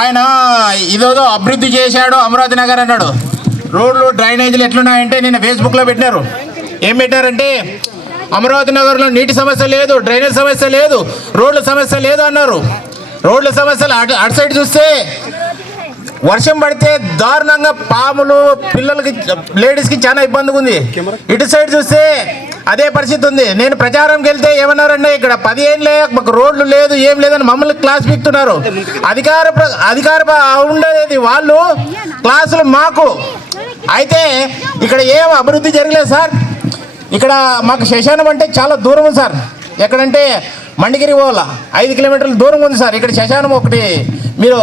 ఆయన ఇదేదో అభివృద్ధి చేశాడు అమరావతి నగర్ అన్నాడు. రోడ్లు డ్రైనేజీలు ఎట్లున్నాయంటే నిన్న ఫేస్బుక్లో పెట్టినారు. ఏం పెట్టారంటే అమరావతి నగర్లో నీటి సమస్య లేదు, డ్రైనేజ్ సమస్య లేదు, రోడ్ల సమస్య లేదు అన్నారు. రోడ్ల సమస్యలు అటు సైడ్ చూస్తే వర్షం పడితే దారుణంగా పాములు పిల్లలకి లేడీస్కి చాలా ఇబ్బందిగా ఉంది. ఇటు సైడ్ చూస్తే అదే పరిస్థితి ఉంది. నేను ప్రచారంకి వెళ్తే ఏమన్నారంటే ఇక్కడ 10 ఏళ్ళే మాకు రోడ్లు లేదు ఏం లేదని మమ్మల్ని క్లాస్ పీకుతున్నారు. అధికార ఉండేది వాళ్ళు, క్లాసులు మాకు. అయితే ఇక్కడ ఏం అభివృద్ధి జరగలేదు సార్. ఇక్కడ మాకు శ్మశానం అంటే చాలా దూరం ఉంది సార్. ఎక్కడంటే మండిగిరి పోవాల 5 కిలోమీటర్ల దూరం ఉంది సార్. ఇక్కడ శ్మశానం ఒకటి మీరు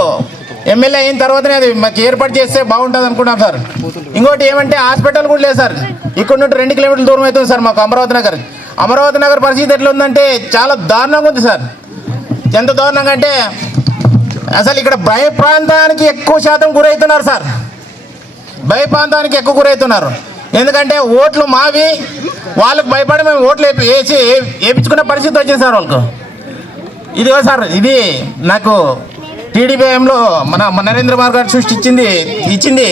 ఎమ్మెల్యే అయిన తర్వాతనే అది మాకు ఏర్పాటు చేస్తే బాగుంటుంది అనుకుంటాం సార్. ఇంకోటి ఏమంటే హాస్పిటల్ కూడా లేదు సార్. ఇక్కడ నుండి 2 కిలోమీటర్ల దూరం అవుతుంది సార్ మాకు అమరావతి నగర్. అమరావతి నగర్ పరిస్థితి ఎట్లా ఉందంటే చాలా దారుణంగా ఉంది సార్. ఎంత దారుణంగా అంటే అసలు ఇక్కడ భయప్రాంతానికి ఎక్కువ శాతం గురవుతున్నారు సార్. భయప్రాంతానికి ఎక్కువ గురవుతున్నారు. ఎందుకంటే ఓట్లు మావి, వాళ్ళకు భయపడి మేము ఓట్లు వేయించుకునే పరిస్థితి వచ్చింది సార్ వాళ్ళకు. ఇదిగో సార్, ఇది నాకు టీడీపీఎంలో మన నరేంద్ర మోదీ గారు ఇచ్చింది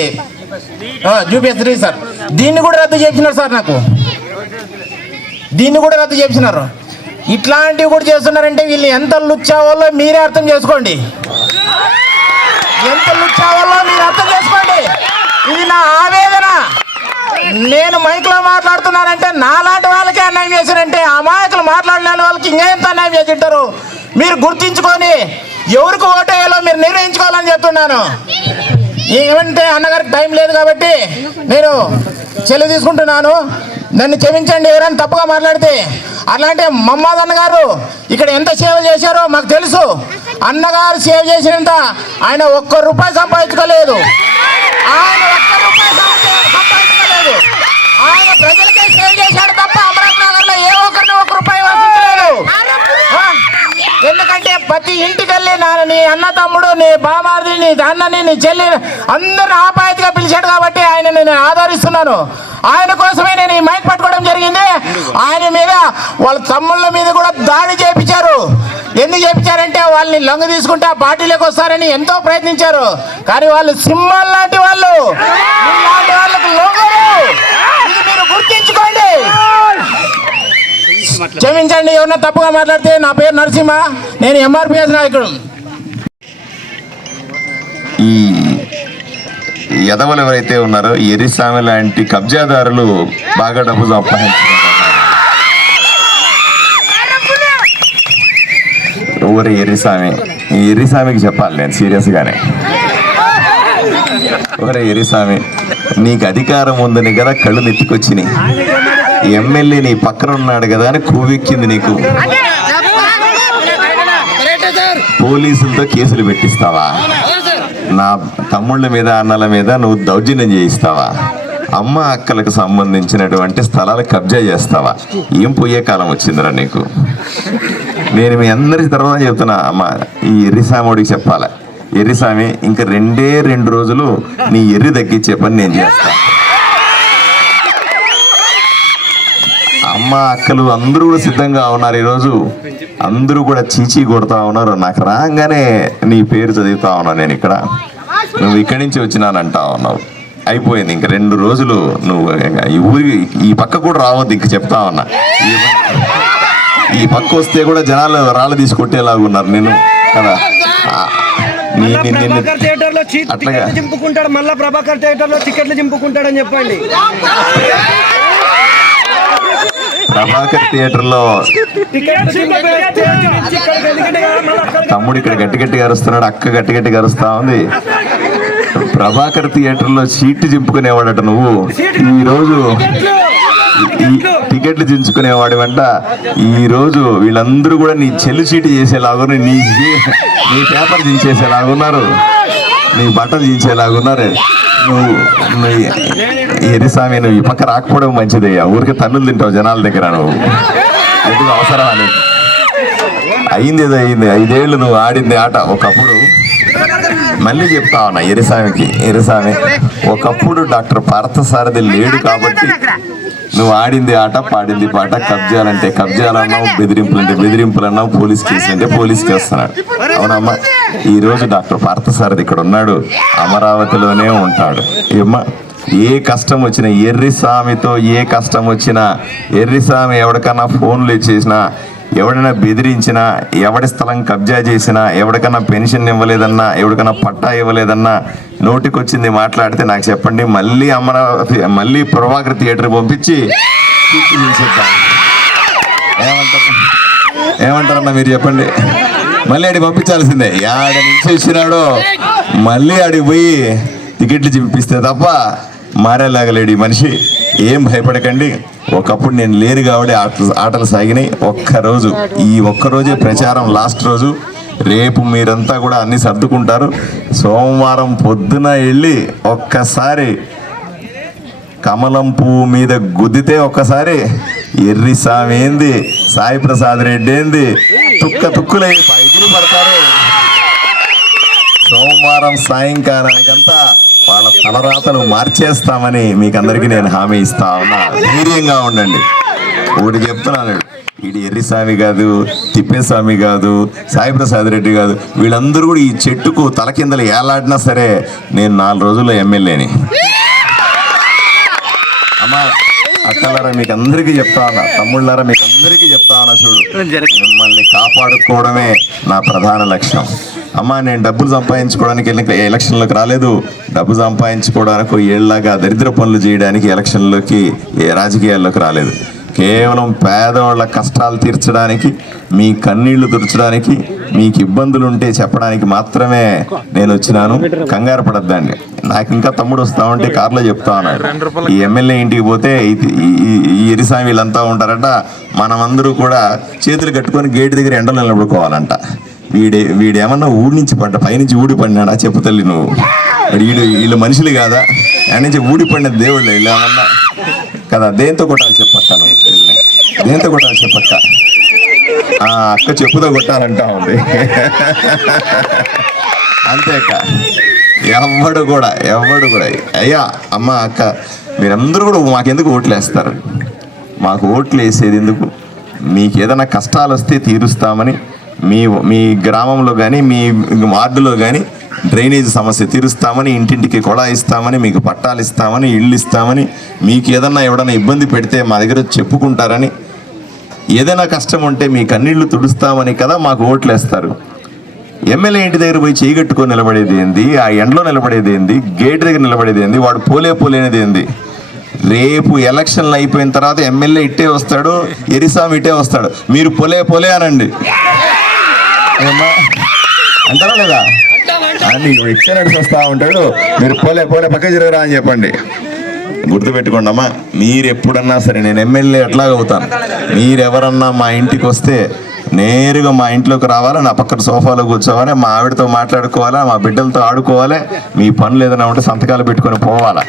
జూపీఎస్ సార్. దీన్ని కూడా రద్దు చేసినారు సార్. నాకు దీన్ని కూడా రద్దు చేసినారు. ఇట్లాంటివి కూడా చేస్తున్నారంటే వీళ్ళు ఎంత లుచ్చావాలో మీరే అర్థం చేసుకోండి. ఎంత లుచ్చావాలో మీరు అర్థం చేసుకోండి. ఇది నా ఆవేదన. నేను మైక్లో మాట్లాడుతున్నానంటే నాలాంటి వాళ్ళకే అన్యాయం చేశారంటే అమాయకులు మాట్లాడిన వాళ్ళకి ఇంకెంత అన్యాయం చేసింటారు మీరు గుర్తించుకొని ఎవరికి ఓటేయాలో మీరు నిర్ణయించుకోవాలని చెప్తున్నాను. ఏమంటే అన్నగారికి టైం లేదు కాబట్టి నేను చెల్లి తీసుకుంటున్నాను. నన్ను క్షమించండి ఎవరైనా తప్పుగా మాట్లాడితే. అట్లాంటి మమ్మాద్ అన్నగారు ఇక్కడ ఎంత సేవ చేశారో మాకు తెలుసు. అన్నగారు సేవ చేసినంత ఆయన ₹1 సంపాదించుకోలేదు. ఆయన సంపాదించుకోలేదు. ఆయన ప్రజలకే సేవ చేశాడు తప్ప అమరావతి నగర్లో ఏ ఒక్కరిని ₹1 ఆశించలేదు. ఎందుకంటే ప్రతి ఇంటికి వెళ్ళి నీ అన్న తమ్ముడు, నీ బామార్ది, నీ అన్నని, నీ చెల్లి అందరిని ఆపాయతగా పిలిచాడు కాబట్టి ఆయన నేను ఆదరిస్తున్నాను. ఆయన కోసమే నేను ఈ మైక్ పట్టుకోవడం జరిగింది. ఆయన మీద వాళ్ళ తమ్ముళ్ళ మీద కూడా దాడి చేయించారు. ఎందుకు చేయించారంటే వాళ్ళని లొంగ తీసుకుంటే ఆ పార్టీలోకి వస్తారని ఎంతో ప్రయత్నించారు. కానీ వాళ్ళు సింహాలు లాంటి వాళ్ళు, వాళ్ళకు లొంగరు. ఇది మీరు గుర్తించుకోండి. క్షమించండి ఎవరన్నా తప్పుగా మాట్లాడితే. నా పేరు నరసింహ, నేను ఎంఆర్పిఎస్ నాయకుడు. ఈ యదవలు ఎవరైతే ఉన్నారో ఎర్రిస్వామి లాంటి కబ్జాదారులు బాగా డబ్బు సంపాదించుకుంటారు. ఊరి ఎర్రిస్వామి, ఈ ఎర్రిస్వామికి చెప్పాలి నేను సీరియస్గానే. ఊరే ఎర్రిస్వామి, నీకు అధికారం ఉందని కదా కళ్ళు నెత్తికొచ్చినాయి. ఎమ్మెల్యే నీ పక్కన ఉన్నాడు కదా అని కూవెక్కింది నీకు. పోలీసులతో కేసులు పెట్టిస్తావా? నా తమ్ముళ్ళ మీద అన్నల మీద నువ్వు దౌర్జన్యం చేయిస్తావా? అమ్మ అక్కలకు సంబంధించినటువంటి స్థలాలు కబ్జా చేస్తావా? ఏం పోయే కాలం వచ్చిందిరా నీకు? నేను మీ అందరి తర్వాత చెప్తున్నా అమ్మ, ఈ ఎర్రిస్వామిడికి చెప్పాలి. ఎర్రిస్వామి, ఇంకా 2 రోజులు నీ ఎర్రి తగ్గించే పని నేను చేస్తా. అమ్మ అక్కలు అందరూ కూడా సిద్ధంగా ఉన్నారు. ఈరోజు అందరూ కూడా చీచీ కొడతా ఉన్నారు. నాకు రాగానే నీ పేరు చదువుతా ఉన్నాను. నేను ఇక్కడ, నువ్వు ఇక్కడి నుంచి వచ్చినానంటా ఉన్నావు. అయిపోయింది. ఇంక 2 రోజులు నువ్వు ఈ ఊరికి ఈ పక్క కూడా రావద్దు. ఇంక చెప్తా ఉన్నా, ఈ పక్క వస్తే కూడా జనాలు రాళ్ళు తీసుకొట్టేలాగున్నారు నేను కదా. అట్లాగా చింపుకుంటాడు. మళ్ళా ప్రభాకర్ థియేటర్ లో టికెట్లు చింపుకుంటాడని చెప్పండి. ప్రభాకర్ థియేటర్ లో తమ్ముడు ఇక్కడ గట్టిగా అరుస్తున్నాడు, అక్క గట్టిగా అరుస్తా ఉంది. ప్రభాకర్ థియేటర్ లో సీట్లు చింపుకునేవాడట నువ్వు. ఈ రోజు టికెట్లు చించుకునేవాడి వెంట ఈ రోజు వీళ్ళందరూ కూడా నీ చెల్లి సీటు చేసేలాగున్నారు, నీ పేపర్ దించేసేలాగున్నారు, నీ బట్టలు దించేలాగున్నారు. నువ్వు ఎర్రిస్వామి, నువ్వు ఈ పక్క రాకపోవడం మంచిదయ్యా. ఊరికి తన్నులు తింటావు జనాల దగ్గర. నువ్వు ఎందుకు అవసరం అని అయింది, ఏదో అయింది. 5 ఏళ్ళు నువ్వు ఆడింది ఆట. ఒకప్పుడు మళ్ళీ చెప్తా ఉన్నా ఎర్రిస్వామికి, ఎర్రిస్వామి ఒకప్పుడు డాక్టర్ పార్థసారథి లేడు కాబట్టి నువ్వు ఆడింది ఆట, పాడింది పాట, కబ్జాలంటే కబ్జాలు అన్నావు, బెదిరింపులంటే బెదిరింపులు అన్నావు, పోలీస్ కేసులు అంటే పోలీస్ కేస్తున్నాడు. అవునమ్మా, ఈరోజు డాక్టర్ పార్థసారథి ఇక్కడ ఉన్నాడు, అమరావతిలోనే ఉంటాడు. ఏమ్మా, ఏ కష్టం వచ్చినా ఎర్రిస్వామితో, ఏ కష్టం వచ్చినా ఎర్రిస్వామి ఎవరికన్నా ఫోన్లు ఇచ్చేసినా, ఎవడైనా బెదిరించినా, ఎవడి స్థలం కబ్జా చేసినా, ఎవరికన్నా పెన్షన్ ఇవ్వలేదన్నా, ఎవరికన్నా పట్టా ఇవ్వలేదన్నా, నోటికొచ్చింది మాట్లాడితే నాకు చెప్పండి, మళ్ళీ అమరావతి, మళ్ళీ ప్రభాకర్ థియేటర్ పంపించి ఏమంటారన్నా మీరు చెప్పండి. మళ్ళీ ఆడికి పంపించాల్సిందే. ఆడ నుంచి వచ్చినాడో మళ్ళీ ఆడికి పోయి టికెట్లు చింపిస్తే తప్ప మారేలాగలేడు ఈ మనిషి. ఏం భయపడకండి. ఒకప్పుడు నేను లేరు కాబట్టి ఆటలు సాగినాయి. ఈ ఒక్కరోజే ప్రచారం, లాస్ట్ రోజు. రేపు మీరంతా కూడా అన్ని సర్దుకుంటారు. సోమవారం పొద్దున వెళ్ళి ఒక్కసారి కమలం పువ్వు మీద గుద్దితే ఒక్కసారి ఎర్రిస్వామి ఏంది, సాయి ప్రసాద్ రెడ్డి ఏంది, తుక్కులై ఎదురు పడతారు. సోమవారం సాయంకాలానికంతా వాళ్ళ తలరాతలు మార్చేస్తామని మీకు అందరికీ నేను హామీ ఇస్తా ఉన్నా. ధైర్యంగా ఉండండి. ఒకటి చెప్తున్నాను, వీడి ఎర్రిస్వామి కాదు, తిప్పేస్వామి కాదు, సాయి ప్రసాద్ రెడ్డి కాదు, వీళ్ళందరూ కూడా ఈ చెట్టుకు తల కిందలు ఏలాడినా సరే నేను 4 రోజుల్లో ఎమ్మెల్యేని. అమ్మా, అక్కలారా మీకు అందరికీ చెప్తా ఉన్నా, తమ్ముళ్ళారా మీకు అందరికీ చెప్తా ఉన్నా, చూడు, మిమ్మల్ని కాపాడుకోవడమే నా ప్రధాన లక్ష్యం. అమ్మా, నేను డబ్బులు సంపాదించుకోవడానికి ఎలక్షన్లోకి రాలేదు. డబ్బు సంపాదించుకోవడానికి ఏళ్ళలాగా దరిద్ర పనులు చేయడానికి ఎలక్షన్లోకి, రాజకీయాల్లోకి రాలేదు. కేవలం పేదవాళ్ళ కష్టాలు తీర్చడానికి, మీ కన్నీళ్లు తుడచడానికి, మీకు ఇబ్బందులు ఉంటే చెప్పడానికి మాత్రమే నేను వచ్చినాను. కంగారు పడద్దండి. నాకు ఇంకా తమ్ముడు వస్తా ఉంటే కారులో చెప్తా ఉన్నాడు, ఈ ఎమ్మెల్యే ఇంటికి పోతే ఈ ఎరిస్వామి వీళ్ళంతా ఉంటారట, మనమందరూ కూడా చేతులు కట్టుకొని గేటు దగ్గర ఎండలో నిలబడుకోవాలంట. వీడేమన్నా ఊడి నుంచి పైనుంచి ఊడి పడినాడా చెప్పు తల్లి నువ్వు. వీళ్ళు మనుషులు కాదా? ఆయన నుంచి ఊడి పడిన దేవుళ్ళు ఇలా ఏమన్నా కదా? దేంతో కొట్టాలి చెప్పక్క? నువ్వు దేంతో కొట్టాలి చెప్పక్క? అక్క చెప్పుతో కొట్టాలంటా ఉంది. అంతేక్క, ఎవడు కూడా అయ్యా, అమ్మ, అక్క, మీరందరూ కూడా మాకెందుకు ఓట్లు వేస్తారు? మాకు ఓట్లు వేసేది ఎందుకు? మీకు ఏదైనా కష్టాలు వస్తే తీరుస్తామని, మీ గ్రామంలో కానీ, మీ వార్డులో కానీ డ్రైనేజ్ సమస్య తీరుస్తామని, ఇంటింటికి కొళాయి ఇస్తామని, మీకు పట్టాలు ఇస్తామని, ఇళ్ళు ఇస్తామని, మీకు ఏదన్నా ఎవడన్నా ఇబ్బంది పెడితే మా దగ్గర చెప్పుకుంటారని, ఏదైనా కష్టం ఉంటే మీ కన్నీళ్లు తుడుస్తామని కదా మాకు ఓట్లు వేస్తారు. ఎమ్మెల్యే ఇంటి దగ్గర పోయి చేయగట్టుకొని నిలబడేది ఏంది? ఆ ఎండలో నిలబడేది ఏంది? గేట్ దగ్గర నిలబడేది ఏంది? వాడు పోలేనిది ఏంది? రేపు ఎలక్షన్లు అయిపోయిన తర్వాత ఎమ్మెల్యే ఇట్టే వస్తాడు, ఎరిస్వామి ఇట్టే వస్తాడు. మీరు పోలే అనండి. ఏమ్మా అంటారా లేదా? అని ఇట్టే నడిచి వస్తూ ఉంటాడు. మీరు పోలే పక్క జరగరా అని చెప్పండి. గుర్తుపెట్టుకోండి అమ్మా, మీరు ఎప్పుడన్నా సరే, నేను ఎమ్మెల్యే ఎట్లాగవుతాను, మీరెవరన్నా మా ఇంటికి వస్తే నేరుగా మా ఇంట్లోకి రావాలా, నా పక్కన సోఫాలో కూర్చోవాలి, మా ఆవిడతో మాట్లాడుకోవాలా, మా బిడ్డలతో ఆడుకోవాలి, మీ పనులు ఏదైనా ఉంటే సంతకాలు పెట్టుకొని పోవాలా.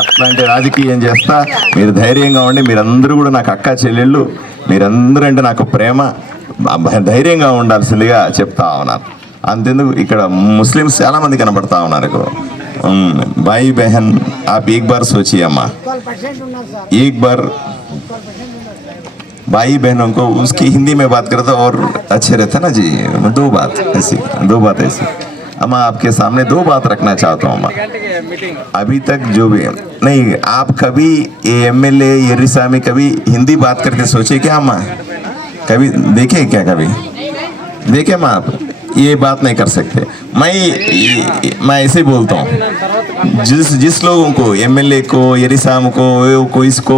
అట్లాంటి రాజకీయం చేస్తా. మీరు ధైర్యంగా ఉండి, మీరందరూ కూడా నాకు అక్క చెల్లెళ్ళు, మీరందరూ అంటే నాకు ప్రేమ, ధైర్యంగా ఉండాల్సిందిగా చెప్తా ఉన్నాను. అంతెందుకు, ఇక్కడ ముస్లిమ్స్ చాలా మంది కనబడతా ఉన్నారు. भाई बहन, आप एक बार सोचिए अम्मा, एक बार भाई बहनों को उसकी हिंदी में बात करता और अच्छे रहता ना जी. दो बात ऐसी अम्मा आपके सामने 2 बात रखना चाहता हूँ अम्मा. अभी तक जो भी नहीं, आप कभी एमएलए एरिस्वामी कभी हिंदी बात करके सोचे क्या अम्मा? कभी देखे क्या? कभी देखे अम्मा? आप ये बात नहीं कर सकते. मैं ऐसे बोलता हूँ, जिस लोगों को, एमएलए को, एरिस्वामी को, इसको,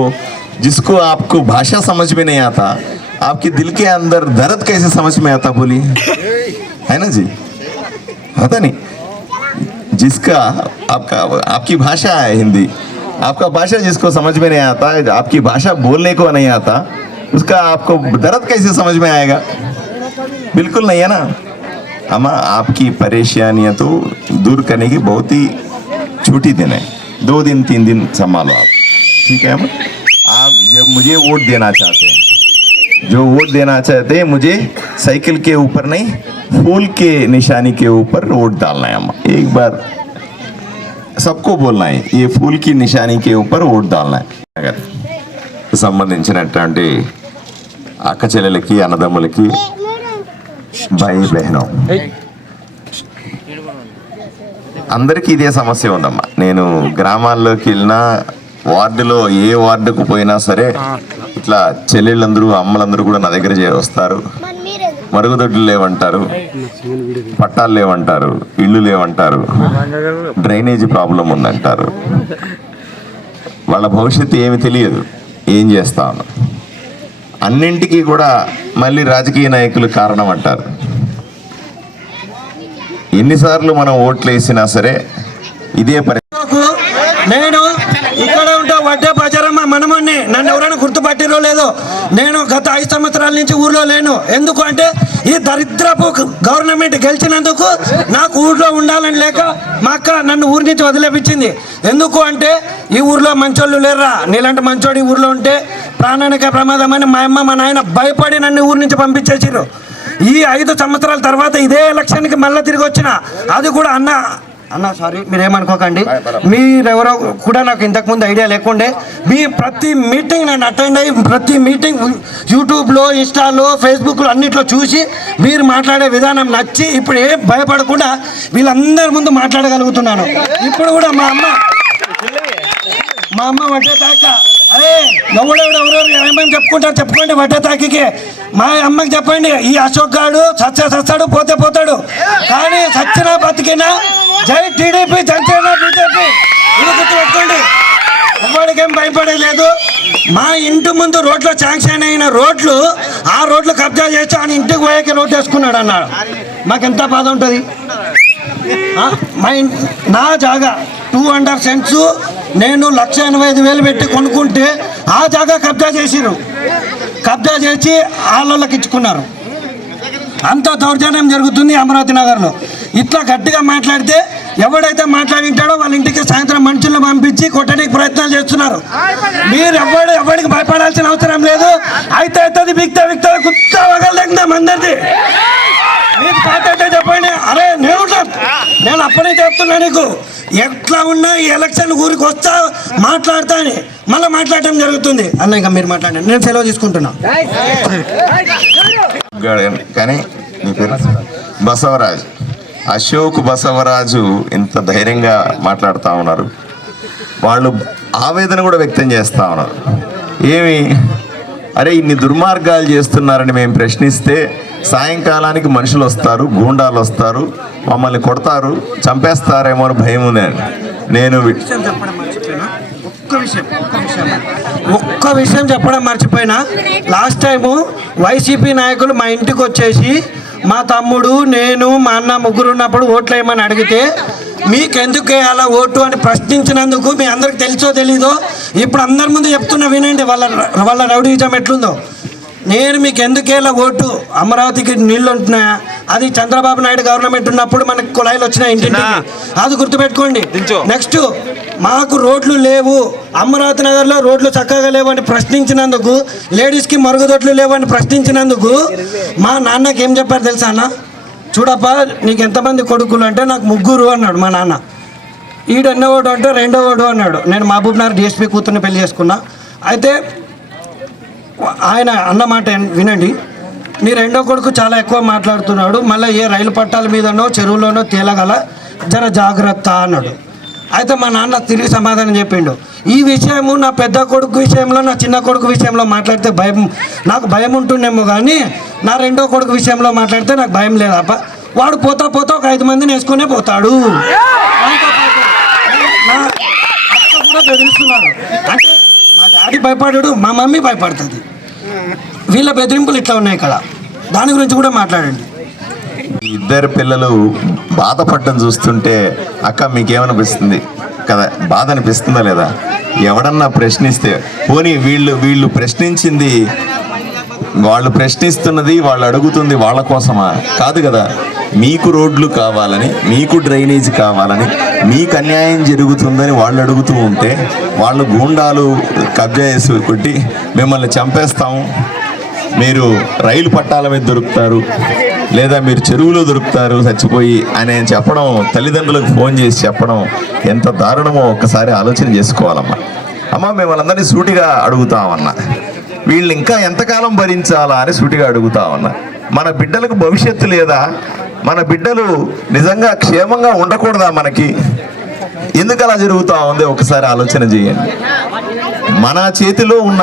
जिसको आपको भाषा समझ में नहीं आता, आपके दिल के अंदर दर्द कैसे समझ में आता बोलिए? है ना जी? पता नहीं, जिसका आपकी भाषा है हिंदी, आपका भाषा जिसको समझ में नहीं आता, आपकी भाषा बोलने को नहीं आता, उसका आपको दर्द कैसे समझ में आएगा? बिल्कुल नहीं है ना अम्मा. आपकी परेशानियां तो दूर करने की बहुत ही छोटी दिन है. 2 दिन 3 दिन संभालो आप, ठीक है अम्मा. आप जब मुझे वोट देना चाहते हैं, जो वोट देना चाहते हैं, मुझे साइकिल के ऊपर नहीं, फूल के निशानी के ऊपर वोट डालना है अम्मा. एक बार सबको बोलना है ये फूल की निशानी के ऊपर वोट डालना है సంబంధించినటువంటి అక్క చెల్లెలకి అన్నదమ్ములకి భాయి బహనో అందరికీ ఇదే సమస్య ఉందమ్మా. నేను గ్రామాల్లోకి వెళ్ళినా వార్డులో ఏ వార్డుకు పోయినా సరే ఇట్లా చెల్లెళ్ళందరూ అమ్మలందరూ కూడా నా దగ్గర వస్తారు. మరుగుదొడ్లు లేవంటారు, పట్టాలు లేవంటారు, ఇళ్ళు లేవంటారు, డ్రైనేజీ ప్రాబ్లం ఉందంటారు. వాళ్ళ భవిష్యత్తు ఏమి తెలియదు, ఏం చేస్తాను. అన్నింటికీ కూడా మళ్ళీ రాజకీయ నాయకులు కారణం అంటారు. ఎన్నిసార్లు మనం ఓట్లు వేసినా సరే ఇదే నేను ఇక్కడ ఉంటా వడ్డే బజారమ్మ మనమని నన్ను ఎవరైనా గుర్తుపట్టిరో లేదో, నేను గత 5 సంవత్సరాల నుంచి ఊర్లో లేను. ఎందుకు అంటే ఈ దరిద్రపు గవర్నమెంట్ గెలిచినందుకు నాకు ఊర్లో ఉండాలని లేక మా అక్క నన్ను ఊరి నుంచి వదిలేపించింది. ఎందుకు అంటే ఈ ఊర్లో మంచోళ్ళు లేరా, నీలాంటి మంచోడు ఈ ఊర్లో ఉంటే ప్రాణానికే ప్రమాదం అని మా అమ్మ మా నాయన భయపడి నన్ను ఊరి నుంచి పంపించేసారు. ఈ 5 సంవత్సరాల తర్వాత ఇదే ఎలక్షన్కి మళ్ళీ తిరిగి వచ్చిన, అది కూడా అన్న సారీ మీరేమనుకోకండి, మీరెవరో కూడా నాకు ఇంతకుముందు ఐడియా లేకుండే. మీ ప్రతి మీటింగ్ నేను అటెండ్ అయ్యి ప్రతి మీటింగ్ యూట్యూబ్లో, ఇన్స్టాలో, ఫేస్బుక్లో అన్నిట్లో చూసి మీరు మాట్లాడే విధానం నచ్చి ఇప్పుడు ఏం భయపడకుండా వీళ్ళందరి ముందు మాట్లాడగలుగుతున్నాను. ఇప్పుడు కూడా మా అమ్మ వడ్డే తాక, అరే ఎవరెవరు ఏమేమి చెప్పుకుంటారు చెప్పుకోండి. వడ్డే తాకికి మా అమ్మకి చెప్పండి, ఈ అశోక్ గారు చస్తాడు పోతే పోతాడు, కానీ సచ్చినా బతికినా జై టీడీపీ, జనసేన, బీజేపీ ఇది గుర్తుపెట్టుకోండి. ఎవరికేం భయపడలేదు. మా ఇంటి ముందు రోడ్లు శాంక్షన్ అయిన రోడ్లు, ఆ రోడ్లు కబ్జా చేసి ఆయన ఇంటికి పోయాక రోడ్డు వేసుకున్నాడు అన్నాడు. మాకెంత బాధ ఉంటుంది. నా జాగా 200 సెంట్స్ నేను 1,85,000 పెట్టి కొనుక్కుంటే ఆ జాగా కబ్జా చేసిరు. కబ్జా చేసి వాళ్ళకి ఇచ్చుకున్నారు. అంత దౌర్జన్యం జరుగుతుంది అమరావతి నగర్లో. ఇట్లా గట్టిగా మాట్లాడితే ఎవడైతే మాట్లాడింటాడో వాళ్ళ ఇంటికి సాయంత్రం మనుషులను పంపించి కొట్టడానికి ప్రయత్నాలు చేస్తున్నారు. మీరు ఎవరికి భయపడాల్సిన అవసరం లేదు. అయితే అవుతుంది, బిక్తే గుత్త వగలలేక అందరిది. మీకు కాకపోతే చెప్పండి. అరే నేను అప్పుడే చెప్తున్నా నీకు, ఎట్లా ఉన్నా ఈ ఎలక్షన్ ఊరికి వస్తా మాట్లాడతా అని మళ్ళీ మాట్లాడటం జరుగుతుంది. అన్న ఇంకా మీరు మాట్లాడండి, నేను సెలవు తీసుకుంటున్నా. కానీ నీ పేరు బసవరాజు, అశోక్ బసవరాజు ఇంత ధైర్యంగా మాట్లాడుతూ ఉన్నారు. వాళ్ళు ఆవేదన కూడా వ్యక్తం చేస్తూ ఉన్నారు. ఏమి అరే ఇన్ని దుర్మార్గాలు చేస్తున్నారని మేము ప్రశ్నిస్తే సాయంకాలానికి మనుషులు వస్తారు, గూండాలు వస్తారు, మమ్మల్ని కొడతారు, చంపేస్తారేమో అని భయం ఉంది. నేను ఒక్క విషయం చెప్పడం మర్చిపోయినా. లాస్ట్ టైము వైసీపీ నాయకులు మా ఇంటికి వచ్చేసి మా తమ్ముడు, నేను, మా అన్న ముగ్గురు ఉన్నప్పుడు ఓట్లు వేయమని అడిగితే మీకెందుకు వేయాలా ఓటు అని ప్రశ్నించినందుకు మీ అందరికి తెలుసో తెలీదో ఇప్పుడు అందరి ముందు చెప్తున్నా వినండి వాళ్ళ రౌడీజం ఎట్లుందో. నేను మీకు ఎందుకేలా ఓటు, అమరావతికి నీళ్ళు ఉంటున్నాయా, అది చంద్రబాబు నాయుడు గవర్నమెంట్ ఉన్నప్పుడు మనకు కుళాయిలు వచ్చినాయి ఇంటింటికి, అది గుర్తుపెట్టుకోండి. నెక్స్ట్ మాకు రోడ్లు లేవు, అమరావతి నగర్లో రోడ్లు చక్కగా లేవని ప్రశ్నించినందుకు, లేడీస్కి మరుగుదొడ్లు లేవని ప్రశ్నించినందుకు మా నాన్నకి ఏం చెప్పారు తెలుసా అన్న? చూడప్పా నీకు ఎంతమంది కొడుకులు అంటే నాకు 3 అన్నాడు మా నాన్న. ఈడెన్నోడు అంటే 2వ అన్నాడు. నేను మహబూబ్నగర్ డిఎస్పీ కూతుర్ని పెళ్లి చేసుకున్నా. అయితే ఆయన అన్నమాట వినండి, నీ 2వ కొడుకు చాలా ఎక్కువ మాట్లాడుతున్నాడు, మళ్ళీ ఏ రైలు పట్టాల మీదనో చెరువులోనో తేలగల, జర జాగ్రత్త అన్నాడు. అయితే మా నాన్న తిరిగి సమాధానం చెప్పిండు, ఈ విషయము నా పెద్ద కొడుకు విషయంలో, నా చిన్న కొడుకు విషయంలో మాట్లాడితే నాకు భయం ఉంటుండేమో, కానీ నా 2వ కొడుకు విషయంలో మాట్లాడితే నాకు భయం లేదప్ప. వాడు పోతా ఒక 5 మందిని వేసుకునే పోతాడు. నా అక్క కూడా బెదిరిస్తున్నాడు. అంటే మా డాడీ భయపడాడు, మా మమ్మీ భయపడుతుంది. వీళ్ళ బెదిరింపులు ఇట్లా ఉన్నాయి ఇక్కడ, దాని గురించి కూడా మాట్లాడండి. ఇద్దరు పిల్లలు బాధపడటం చూస్తుంటే అక్క మీకేమనిపిస్తుంది కదా, బాధ అనిపిస్తుందా లేదా? ఎవడన్నా ప్రశ్నిస్తే పోనీ వీళ్ళు ప్రశ్నించింది, వాళ్ళు ప్రశ్నిస్తున్నది, వాళ్ళు అడుగుతుంది వాళ్ళ కోసమా? కాదు కదా. మీకు రోడ్లు కావాలని, మీకు డ్రైనేజ్ కావాలని, మీకు అన్యాయం జరుగుతుందని వాళ్ళు అడుగుతూ ఉంటే వాళ్ళు గూండాలు కబ్జా చేసి కొట్టి మిమ్మల్ని చంపేస్తాము, మీరు రైలు పట్టాల మీద దొరుకుతారు, లేదా మీరు చెరువులో దొరుకుతారు చచ్చిపోయి అని చెప్పడం, తల్లిదండ్రులకు ఫోన్ చేసి చెప్పడం ఎంత దారుణమో ఒక్కసారి ఆలోచన చేసుకోవాలమ్మా. అమ్మ మిమ్మల్ని సూటిగా అడుగుతామన్నా, వీళ్ళు ఇంకా ఎంతకాలం భరించాలా అని సూటిగా అడుగుతామన్నా. మన బిడ్డలకు భవిష్యత్తు లేదా? మన బిడ్డలు నిజంగా క్షేమంగా ఉండకూడదా? మనకి ఎందుకు అలా జరుగుతూ ఉంది ఒకసారి ఆలోచన చేయండి. మన చేతిలో ఉన్న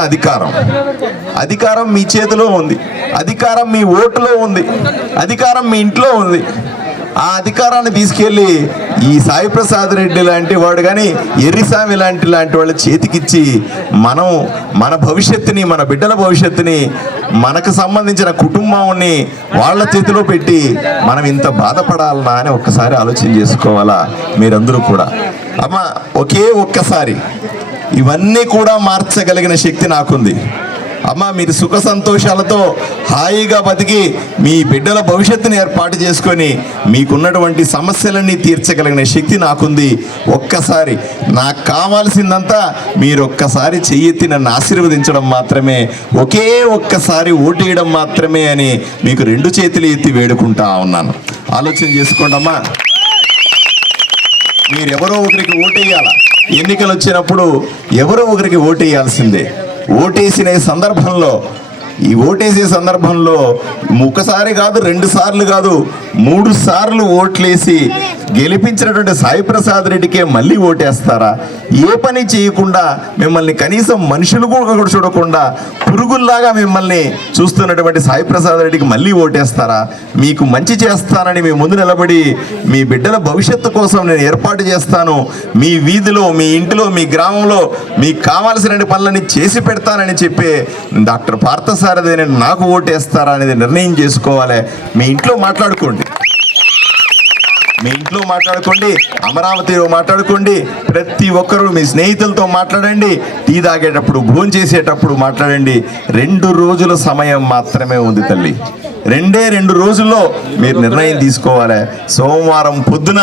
అధికారం మీ చేతిలో ఉంది, అధికారం మీ ఓటులో ఉంది, అధికారం మీ ఇంట్లో ఉంది. ఆ అధికారాన్ని తీసుకెళ్ళి ఈ సాయి ప్రసాద్ రెడ్డి లాంటి వాడు కానీ ఎర్రిస్వామి లాంటి వాళ్ళ చేతికిచ్చి మనం మన భవిష్యత్తుని, మన బిడ్డల భవిష్యత్తుని, మనకు సంబంధించిన కుటుంబాన్ని వాళ్ళ చేతిలో పెట్టి మనం ఇంత బాధపడాలనా అని ఒక్కసారి ఆలోచన చేసుకోవాలా మీరందరూ కూడా. అమ్మ ఒక్కసారి ఇవన్నీ కూడా మార్చగలిగిన శక్తి నాకుంది. అమ్మ మీరు సుఖ సంతోషాలతో హాయిగా బతికి మీ బిడ్డల భవిష్యత్తుని ఏర్పాటు చేసుకొని మీకున్నటువంటి సమస్యలన్నీ తీర్చగలిగిన శక్తి నాకుంది. ఒక్కసారి నాకు కావాల్సిందంతా మీరు ఒక్కసారి చెయ్యెత్తి నన్ను ఆశీర్వదించడం మాత్రమే, ఒక్కసారి ఓటేయడం మాత్రమే అని మీకు 2 చేతులు ఎత్తి వేడుకుంటా ఉన్నాను. ఆలోచన చేసుకోండి అమ్మా. మీరెవరో ఒకరికి ఓటేయాల. ఎన్నికలు వచ్చినప్పుడు ఎవరో ఒకరికి ఓటేయాల్సిందే. ఓటేసే సందర్భంలో ఒకసారి కాదు, 2 సార్లు కాదు, 3 సార్లు ఓట్లేసి గెలిపించినటువంటి సాయి ప్రసాద్ రెడ్డికే మళ్ళీ ఓటేస్తారా? ఏ పని చేయకుండా మిమ్మల్ని కనీసం మనుషులు కూడా చూడకుండా పురుగుల్లాగా మిమ్మల్ని చూస్తున్నటువంటి సాయి ప్రసాద్ రెడ్డికి మళ్ళీ ఓటేస్తారా? మీకు మంచి చేస్తానని మీ ముందు నిలబడి మీ బిడ్డల భవిష్యత్తు కోసం నేను ఏర్పాటు చేస్తాను, మీ వీధిలో, మీ ఇంటిలో, మీ గ్రామంలో మీకు కావాల్సిన పనులని చేసి పెడతానని చెప్పి డాక్టర్ పార్థసారథి నాకు ఓటేస్తారా అనేది నిర్ణయం చేసుకోవాలి. మీ ఇంట్లో మాట్లాడుకోండి, అమరావతిలో మాట్లాడుకోండి, ప్రతి ఒక్కరూ మీ స్నేహితులతో మాట్లాడండి, టీ తాగేటప్పుడు, భోజనం చేసేటప్పుడు మాట్లాడండి. 2 రోజుల సమయం మాత్రమే ఉంది తల్లి. 2 రోజుల్లో మీరు నిర్ణయం తీసుకోవాలి. సోమవారం పొద్దున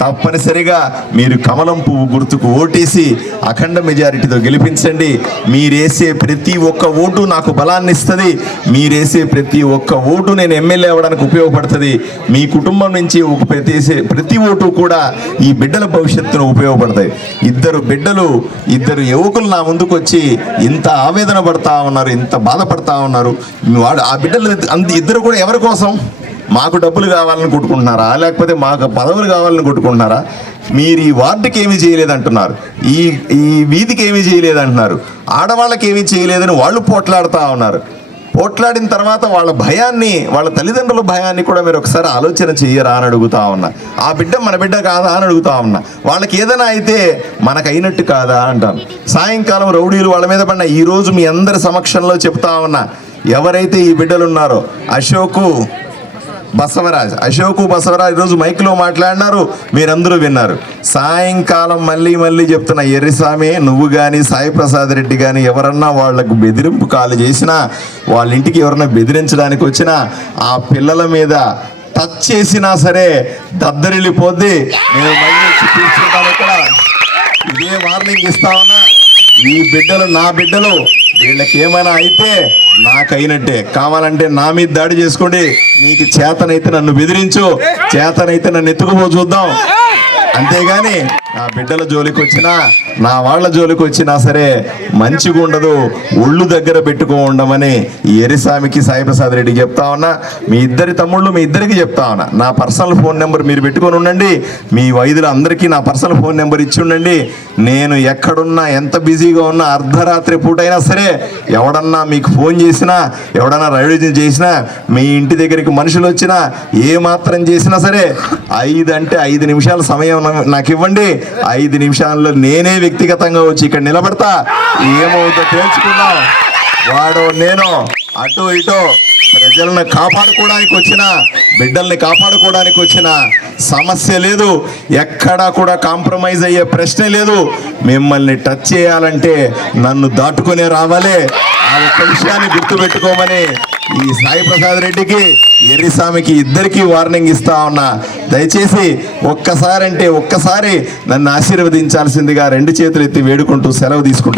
తప్పనిసరిగా మీరు కమలం పువ్వు గుర్తుకు ఓటేసి అఖండ మెజారిటీతో గెలిపించండి. మీరేసే ప్రతి ఒక్క ఓటు నాకు బలాన్ని ఇస్తుంది. మీరేసే ప్రతి ఒక్క ఓటు నేను ఎమ్మెల్యే అవ్వడానికి ఉపయోగపడుతుంది. మీ కుటుంబం నుంచి ప్రతి ఓటు కూడా ఈ బిడ్డల భవిష్యత్తును ఉపయోగపడతాయి. 2 యువకులు నా ముందుకు వచ్చి ఇంత ఆవేదన పడతా ఉన్నారు, ఇంత బాధపడతా ఉన్నారు. ఆ బిడ్డలు ఇద్దరు కూడా ఎవరి కోసం? మాకు డబ్బులు కావాలని కొట్టుకుంటున్నారా, లేకపోతే మాకు పదవులు కావాలని కొట్టుకుంటున్నారా? మీరు ఈ వార్డుకి ఏమీ చేయలేదంటున్నారు, ఈ వీధికి ఏమీ చేయలేదంటున్నారు, ఆడవాళ్ళకి ఏమీ చేయలేదని వాళ్ళు పోట్లాడుతూ ఉన్నారు. పోట్లాడిన తర్వాత వాళ్ళ భయాన్ని, వాళ్ళ తల్లిదండ్రుల భయాన్ని కూడా మీరు ఒకసారి ఆలోచన చెయ్యరా అని అడుగుతా ఉన్నా. ఆ బిడ్డ మన బిడ్డ కాదా అని అడుగుతా ఉన్నా. వాళ్ళకి ఏదైనా అయితే మనకు అయినట్టు కాదా అంటాను. సాయంకాలం రౌడీలు వాళ్ళ మీద పడిన ఈరోజు మీ అందరి సమక్షంలో చెప్తా ఉన్నా, ఎవరైతే ఈ బిడ్డలు ఉన్నారో అశోకు బసవరాజ్ ఈరోజు మైక్లో మాట్లాడినారు, మీరందరూ విన్నారు. సాయంకాలం మళ్ళీ చెప్తున్న, ఎర్రిస్వామి నువ్వు కానీ సాయి ప్రసాద్ రెడ్డి కానీ ఎవరన్నా వాళ్లకు బెదిరింపు కాలు చేసినా, వాళ్ళ ఇంటికి ఎవరన్నా బెదిరించడానికి వచ్చినా, ఆ పిల్లల మీద టచ్ చేసినా సరే దద్దరిల్లిపోద్ది. నేను మళ్ళీ చూపించుకుంటాను. ఇక్కడ ఇదే వార్నింగ్ ఇస్తా ఉన్నా. ఈ బిడ్డలు నా బిడ్డలు, వీళ్ళకి ఏమైనా అయితే నాకైనట్టే. కావాలంటే నా మీద దాడి చేసుకోండి, నీకు చేతనైతే నన్ను బెదిరించు, చేతనైతే నన్ను ఎత్తుకుపో చూద్దాం. అంతేగాని నా బిడ్డల జోలికి వచ్చినా, నా వాళ్ళ జోలికి వచ్చినా సరే మంచిగా ఉండదు. ఒళ్ళు దగ్గర పెట్టుకోండమని ఈ ఎర్రిస్వామికి సాయి ప్రసాద్ రెడ్డికి చెప్తా ఉన్నా. మీ ఇద్దరి తమ్ముళ్ళు, మీ ఇద్దరికి చెప్తా ఉన్నా, నా పర్సనల్ ఫోన్ నెంబర్ మీరు పెట్టుకొని ఉండండి. మీ వైద్యులు అందరికీ నా పర్సనల్ ఫోన్ నెంబర్ ఇచ్చి ఉండండి. నేను ఎక్కడున్నా, ఎంత బిజీగా ఉన్నా, అర్ధరాత్రి పూటైనా సరే ఎవడన్నా మీకు ఫోన్ చేసినా, ఎవడన్నా రైడ్ చేసినా, మీ ఇంటి దగ్గరికి మనుషులు వచ్చినా, ఏ మాత్రం చేసినా సరే 5 నిమిషాల సమయం నాకు ఇవ్వండి. 5 నిమిషాల్లో నేనే వ్యక్తిగతంగా వచ్చి ఇక్కడ నిలబడతా. ఏమవుతుందో తేల్చుకుందాం. వాడో నేను అటు ఇటో ప్రజలను కాపాడుకోవడానికి వచ్చిన, బిడ్డల్ని కాపాడుకోవడానికి వచ్చిన సమస్య లేదు. ఎక్కడా కూడా కాంప్రమైజ్ అయ్యే ప్రశ్నే లేదు. మిమ్మల్ని టచ్ చేయాలంటే నన్ను దాటుకునే రావాలి. ఆ ఒక్క విషయాన్ని గుర్తుపెట్టుకోమని ఈ సాయి ప్రసాద్ రెడ్డికి, ఎర్రిస్వామికి ఇద్దరికీ వార్నింగ్ ఇస్తా ఉన్నా. దయచేసి ఒక్కసారి నన్ను ఆశీర్వదించాల్సిందిగా 2 చేతులు ఎత్తి వేడుకుంటూ సెలవు తీసుకుంటా.